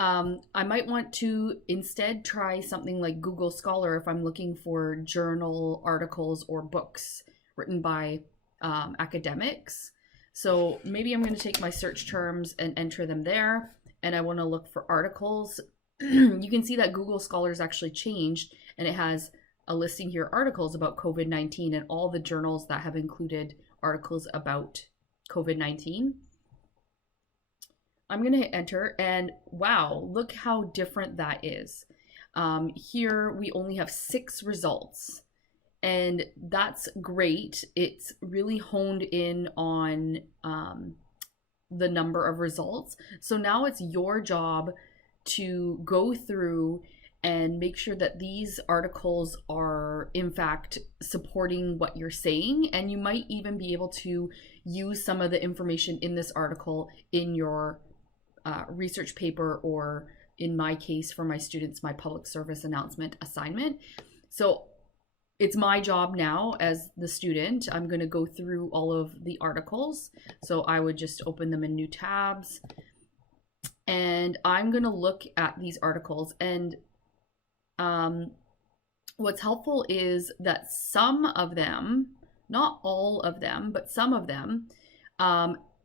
I might want to instead try something like Google Scholar if I'm looking for journal articles or books written by academics. So maybe I'm going to take my search terms and enter them there, and I want to look for articles. You can see that Google Scholar's actually changed, and it has a listing here, articles about COVID-19 and all the journals that have included articles about COVID-19. I'm going to hit enter, and wow, look how different that is. Here we only have 6 results, and that's great. It's really honed in on the number of results. So now it's your job to go through and make sure that these articles are in fact supporting what you're saying, and you might even be able to use some of the information in this article in your research paper, or in my case for my students, my public service announcement assignment. So it's my job now as the student. I'm going to go through all of the articles. So I would just open them in new tabs, and I'm going to look at these articles. And what's helpful is that some of them, not all of them, but some of them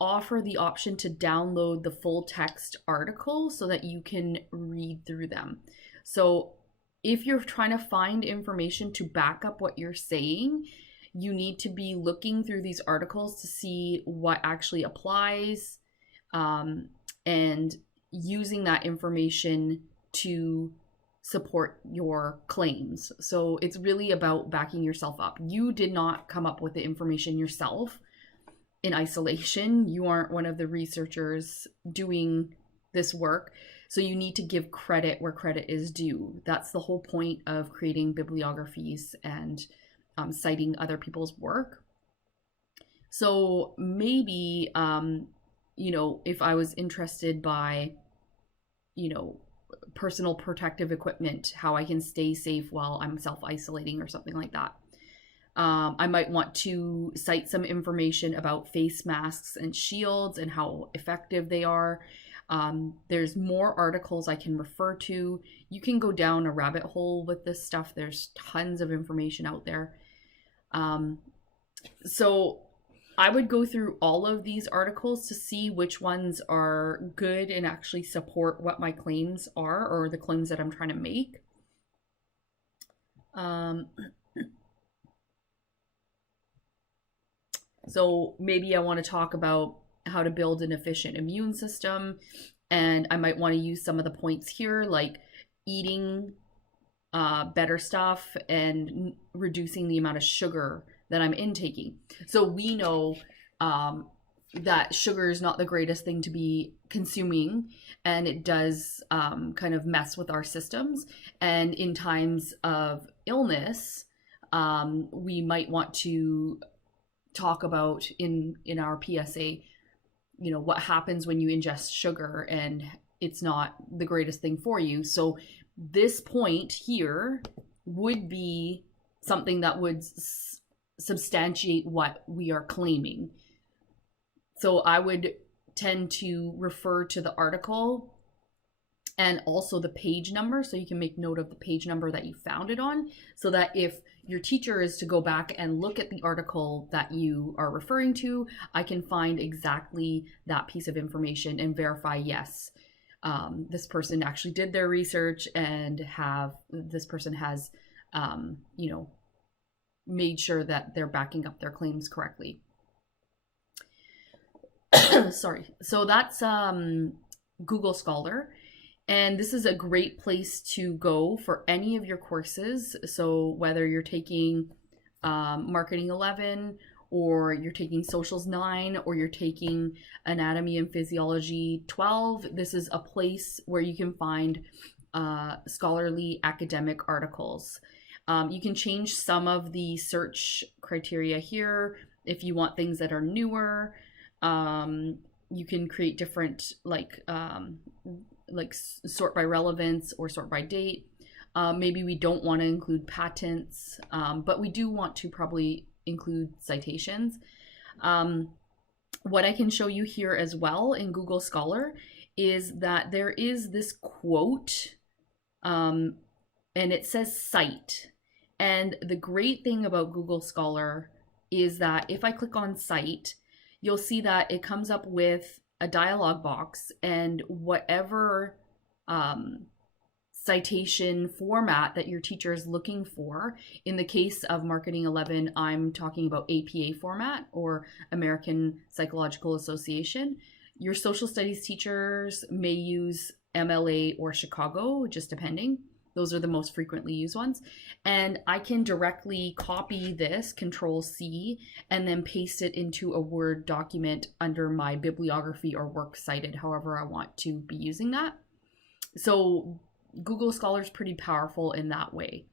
offer the option to download the full text article so that you can read through them. So if you're trying to find information to back up what you're saying, you need to be looking through these articles to see what actually applies, and using that information to support your claims. So it's really about backing yourself up. You did not come up with the information yourself in isolation. You aren't one of the researchers doing this work. So you need to give credit where credit is due. That's the whole point of creating bibliographies and citing other people's work. So maybe, if I was interested by, personal protective equipment, how I can stay safe while I'm self-isolating or something like that. I might want to cite some information about face masks and shields and how effective they are. There's more articles I can refer to. You can go down a rabbit hole with this stuff. There's tons of information out there. So I would go through all of these articles to see which ones are good and actually support what my claims are, or the claims that I'm trying to make. So maybe I want to talk about how to build an efficient immune system, and I might want to use some of the points here, like eating better stuff and reducing the amount of sugar that I'm intaking. So we know that sugar is not the greatest thing to be consuming, and it does kind of mess with our systems. And in times of illness, we might want to talk about in our PSA, what happens when you ingest sugar, and it's not the greatest thing for you. So this point here would be something that would substantiate what we are claiming. So I would tend to refer to the article and also the page number, so you can make note of the page number that you found it on, so that if your teacher is to go back and look at the article that you are referring to, I can find exactly that piece of information and verify, yes, this person actually did their research, and this person has made sure that they're backing up their claims correctly. Sorry. So that's Google Scholar. And this is a great place to go for any of your courses. So whether you're taking Marketing 11, or you're taking Socials 9, or you're taking Anatomy and Physiology 12, this is a place where you can find scholarly academic articles. You can change some of the search criteria here if you want things that are newer. You can create different like sort by relevance or sort by date. Maybe we don't want to include patents, but we do want to probably include citations. What I can show you here as well in Google Scholar is that there is this quote, um, and it says cite. And the great thing about Google Scholar is that if I click on cite, you'll see that it comes up with a dialog box, and whatever citation format that your teacher is looking for. In the case of Marketing 11, I'm talking about APA format, or American Psychological Association. Your social studies teachers may use MLA or Chicago, just depending. Those are the most frequently used ones. And I can directly copy this, Control C, and then paste it into a Word document under my bibliography or works cited, however I want to be using that. So Google Scholar is pretty powerful in that way.